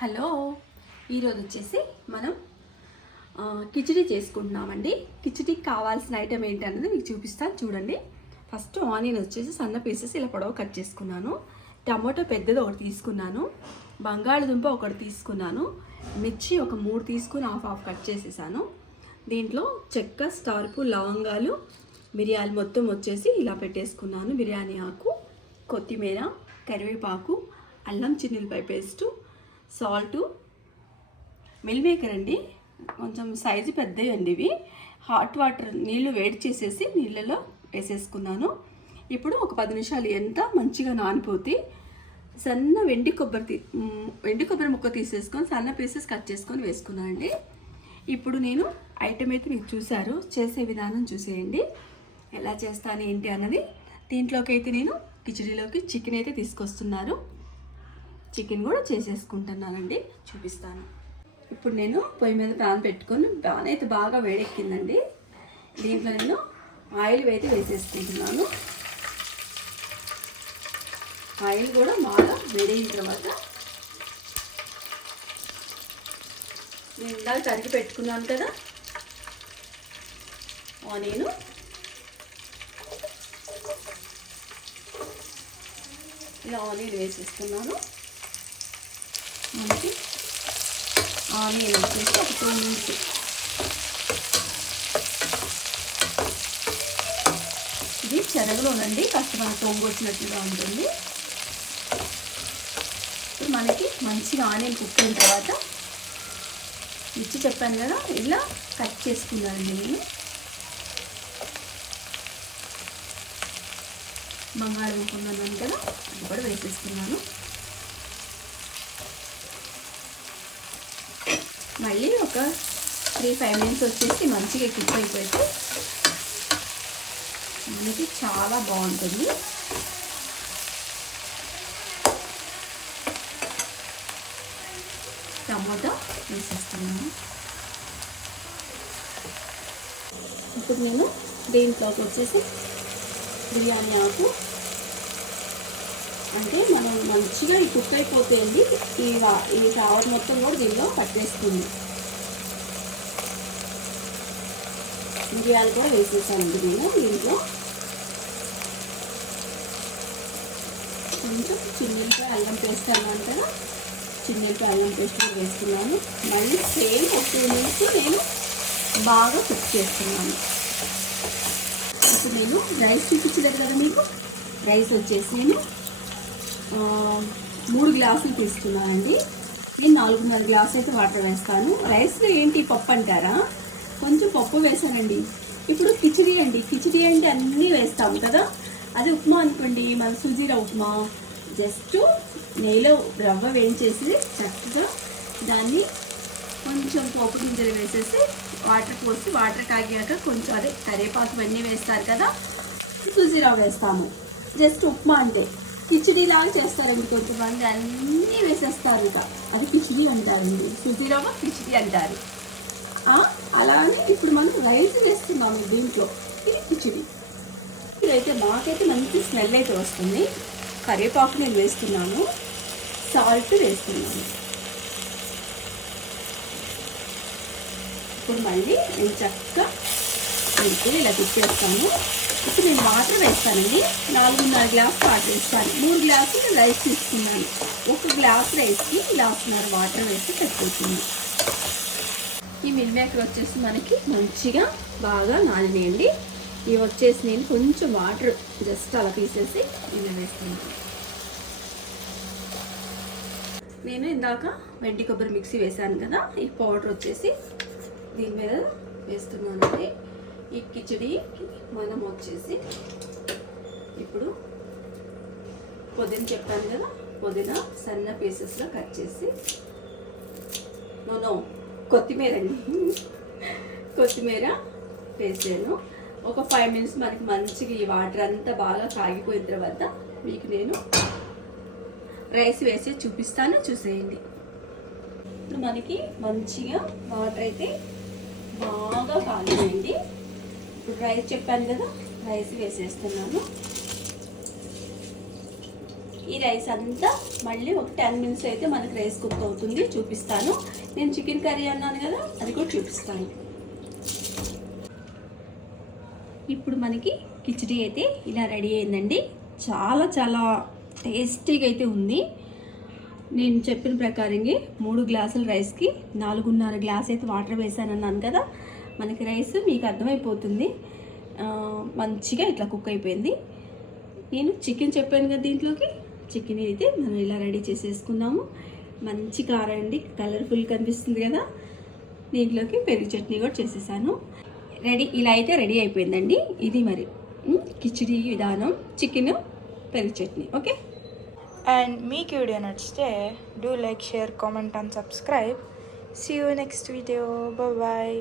Hello, ఈరోజు వచ్చేసి మనం కిచిడి చేసుకుంటున్నామండి. కిచిడికి కావాల్సిన ఐటమ్ ఏంటనేది మీకు చూపిస్తాను చూడండి. ఫస్ట్ ఆనియన్ వచ్చేసి సన్న పీసెస్ ఇలా పొడవు కట్ చేసుకున్నాను. టమాటో పెద్దది ఒకటి తీసుకున్నాను. బంగాళదుంప ఒకటి తీసుకున్నాను. మిర్చి ఒక 3 తీసుకుని హాఫ్ కట్ చేసేసాను. దీంట్లో చెక్క, స్టార్పు, లవంగాలు, మిరియాలు మొత్తం వచ్చేసి ఇలా పెట్టేసుకున్నాను. బిర్యానీ ఆకు, కొత్తిమీర, కరివేపాకు, అల్లం చిన్నులపాయ పేస్టు, సాల్టు, మిల్ మేకర్ అండి. కొంచెం సైజు పెద్దవి అండి ఇవి. హాట్ వాటర్ నీళ్ళు వేడి చేసేసి నీళ్ళలో వేసేసుకున్నాను. ఇప్పుడు ఒక 10 నిమిషాలు ఎంత మంచిగా నానిపోతే సన్న వెండి కొబ్బరి ముక్క తీసేసుకొని సన్న పీసెస్ కట్ చేసుకొని వేసుకున్నానండి. ఇప్పుడు నేను ఐటమ్ అయితే మీకు చూసారు, చేసే విధానం చూసేయండి ఎలా చేస్తాను ఏంటి అన్నది. దీంట్లోకి అయితే నేను కిచిడీలోకి చికెన్ అయితే తీసుకొస్తున్నారు. చికెన్ కూడా చేసేసుకుంటున్నానండి, చూపిస్తాను. ఇప్పుడు నేను పొయ్యి మీద ప్యాన్ పెట్టుకొని ప్యాన్ అయితే బాగా వేడెక్కిందండి. దీంట్లో నేను ఆయిల్ అయితే వేసేసుకుంటున్నాను. ఆయిల్ కూడా బాగా వేడైన తర్వాత నేను ఇందాక తరిగి పెట్టుకున్నాను కదా ఆనియన్, ఇలా ఆనియన్ వేసేసుకున్నాను. మనకి ఆనియన్ వచ్చేసి ఒక 2 మినిట్స్ ఇది చెరగలోనండి, కాస్త మనకు తొంగు వచ్చినట్లుగా ఉంటుంది. ఇప్పుడు మనకి మంచిగా ఆనియన్ కుక్ అయిన తర్వాత మిర్చి చెప్పాను కదా ఇలా కట్ చేసుకున్నానండి. నేను బంగాళదుంప ఉన్నాను కదా అది కూడా వేసేస్తున్నాను. మళ్ళీ ఒక 3-5 మినిట్స్ వచ్చేసి మంచిగా కుక్ అయిపోతే మనకి చాలా బాగుంటుంది. టమాటా వేసేస్తున్నాను. ఇప్పుడు నేను దీంట్లోకి వచ్చేసి బిర్యానీ ఆకు, అంటే మనం మంచిగా ఈ కుక్ అయిపోతాయండి. ఈ ఫ్లేవర్ మొత్తం కూడా దీనిలో పట్టేస్తుంది. మిరియాలు కూడా వేసేసానండి నేను. దీంట్లో కొంచెం చిన్నీలపై అల్లం పేస్ట్ అన్నాను కదా, చిన్నీలపై అల్లం పేస్ట్ కూడా వేస్తున్నాను. మళ్ళీ సేమ్ ఒక 2 మినిట్స్ నేను బాగా కుక్ చేస్తున్నాను. ఇప్పుడు నేను రైస్ చూపించలేదు కదా మీకు. రైస్ వచ్చేసి నేను 3 గ్లాసులు తీసుకున్నానండి. నేను 4.5 గ్లాసు అయితే వాటర్ వేస్తాను. రైస్లో ఏంటి పప్పు అంటారా, కొంచెం పప్పు వేసానండి. ఇప్పుడు కిచిడి అండి, కిచిడి అంటే అన్నీ వేస్తాము కదా. అది ఉప్మా అనుకోండి, మన సుజీరా ఉప్మా, జస్ట్ నెయ్యిలో రవ్వ వేయించేసి చక్కగా దాన్ని కొంచెం పోపు గింజలు వేసేసి వాటర్ పోసి వాటర్ కాగాక కొంచెం అదే కరివేపాకు అన్నీ వేస్తారు కదా, సుజీరా వేస్తాము. జస్ట్ ఉప్మా అంటే కిచిడి లాగా చేస్తారండి కొంతమంది, అన్నీ వేసేస్తారు ఇక అది కిచిడి అంటారండి. సుజీరవ్వ కిచిడి అంటారు. అలానే ఇప్పుడు మనం రైస్ వేస్తున్నాము దీంట్లో. ఇది కిచిడి. ఇదైతే నాకైతే మంచి స్మెల్ అయితే వస్తుంది. కరివేపాకు నేను వేస్తున్నాను, సాల్ట్ వేస్తున్నాను. ఇప్పుడు మళ్ళీ నేను చక్కగా ఇలా తిప్పేస్తాను. ఇప్పుడు నేను వాటర్ వేస్తానండి. 4.5 గ్లాసు వాటర్ వేస్తాను. 3 గ్లాసులు రైస్ తీసుకున్నాను. 1 గ్లాస్ రైస్కి 1.5 గ్లాస్ వాటర్ వేసి పెట్టుకుంటున్నాను. ఈ మిల్ మేకర్ వచ్చేసి మనకి మంచిగా బాగా నానినేయండి. ఇవి వచ్చేసి నేను కొంచెం వాటర్ జస్ట్ అలా తీసేసి ఇలా వేస్తున్నాను. నేను ఇందాక వెండి కొబ్బరి మిక్సీ వేసాను కదా, ఈ పౌడర్ వచ్చేసి దీని మీద వేస్తున్నానండి. ఈ కిచిడి మనం వచ్చేసి ఇప్పుడు పుదీనా చెప్పాను కదా, పుదీనా సన్న పీసెస్లో కట్ చేసి, కొత్తిమీర అండి, కొత్తిమీర వేసాను. ఒక 5 మినిట్స్ మనకి మంచిగా ఈ వాటర్ అంతా బాగా కాగిపోయిన తర్వాత మీకు నేను రైస్ వేసి చూపిస్తాను, చూసేయండి. ఇప్పుడు మనకి మంచిగా వాటర్ అయితే బాగా కాగిపోయింది. ఇప్పుడు రైస్ చెప్పాను కదా, రైస్ వేసేస్తున్నాను. ఈ రైస్ అంతా మళ్ళీ ఒక 10 మినిట్స్ అయితే మనకి రైస్ కుక్ అవుతుంది, చూపిస్తాను. నేను చికెన్ కర్రీ అన్నాను కదా, అది కూడా చూపిస్తాను. ఇప్పుడు మనకి కిచిడి అయితే ఇలా రెడీ అయిందండి. చాలా చాలా టేస్టీగా అయితే ఉంది. నేను చెప్పిన ప్రకారంగా 3 గ్లాసుల రైస్కి 4.5 గ్లాస్ అయితే వాటర్ వేసాను అన్నాను కదా. మనకి రైస్ మీకు అర్థమైపోతుంది, మంచిగా ఇట్లా కుక్ అయిపోయింది. నేను చికెన్ చెప్పాను కదా, దీంట్లోకి చికెన్ అయితే మనం ఇలా రెడీ చేసేసుకున్నాము. మంచి కారం అండి, కలర్ఫుల్ కనిపిస్తుంది కదా. దీంట్లోకి పెరుగు చట్నీ కూడా చేసేసాను. రెడీ, ఇలా అయితే రెడీ అయిపోయిందండి. ఇది మరి కిచిడి విధానం, చికెన్ పెరుగు చట్నీ. ఓకే, అండ్ మీకు వీడియో నచ్చితే do like, share, comment and subscribe. See you next video. Bye.